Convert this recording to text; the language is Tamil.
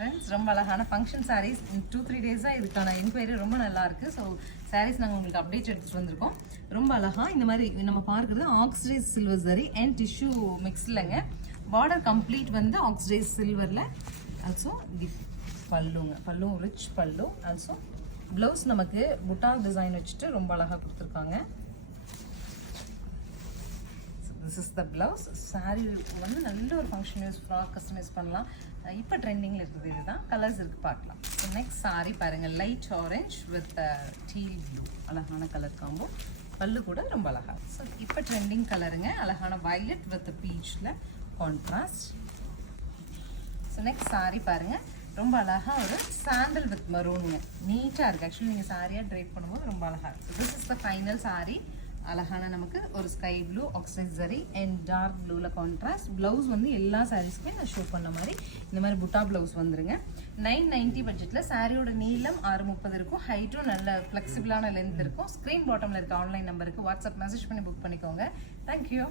ஃப்ரெண்ட்ஸ், ரொம்ப அழகான ஃபங்க்ஷன் சாரீஸ் 2-3 டேஸாக இதுக்கான என்கொயரி ரொம்ப நல்லா இருக்குது. ஸோ சாரீஸ் நாங்கள் உங்களுக்கு அப்டேட் எடுத்துகிட்டு வந்திருக்கோம். ரொம்ப அழகாக இந்த மாதிரி நம்ம பார்க்குறது ஆக்சிடைஸ் சில்வர் சரி அண்ட் டிஷ்யூ மிக்ஸ்லங்க. பார்டர் கம்ப்ளீட் வந்து ஆக்சிடைஸ் சில்வரில். ஆல்சோ தி பல்லுங்க, பல்லு ரிச் பல்லு. ஆல்சோ ப்ளவுஸ் நமக்கு புட்டா டிசைன் வச்சுட்டு ரொம்ப அழகாக கொடுத்துருக்காங்க. This is the blouse. Sari வந்து நல்ல ஒரு ஃபங்க்ஷன் யூஸ் ஃப்ராக் கஸ்டமைஸ் பண்ணலாம். இப்போ ட்ரெண்டிங்கில் இருக்குது இதுதான். கலர்ஸ் இருக்குது பார்க்கலாம். ஸோ நெக்ஸ்ட் சாரீ பாருங்கள், light orange with deal blue. அழகான கலர் காம்போ. பல்லு கூட ரொம்ப அழகாக. ஸோ இப்போ ட்ரெண்டிங் கலருங்க, அழகான வயலட் வித் பீச்சில் கான்ட்ராஸ்ட். ஸோ நெக்ஸ்ட் சாரீ பாருங்கள், ரொம்ப அழகாக ஒரு சாண்டல் வித் மரூனுங்க. நீட்டாக இருக்குது. ஆக்சுவலி நீங்கள் சாரியாக ட்ரைப் பண்ணும்போது ரொம்ப அழகாக இருக்குது. This is the final sari. அழகான நமக்கு ஒரு ஸ்கை ப்ளூ ஆக்சைஸ் ஜரி அண்ட் டார்க் ப்ளூவில் கான்ட்ராஸ்ட். ப்ளவுஸ் வந்து எல்லா சாரீஸ்க்குமே நான் ஷோ பண்ண மாதிரி இந்த மாதிரி புட்டா ப்ளவுஸ் வந்துருங்க. 990 பட்ஜெட்டில். சாரியோட நீளம் 630 இருக்கும். ஹைட்டும் நல்ல ஃப்ளெக்சிபிளான லென்த் இருக்கும். ஸ்க்ரீன் பாட்டமில் இருக்க ஆன்லைன் நம்பருக்கு வாட்ஸ்அப் மெசேஜ் பண்ணி புக் பண்ணிக்கோங்க. தேங்க்யூ.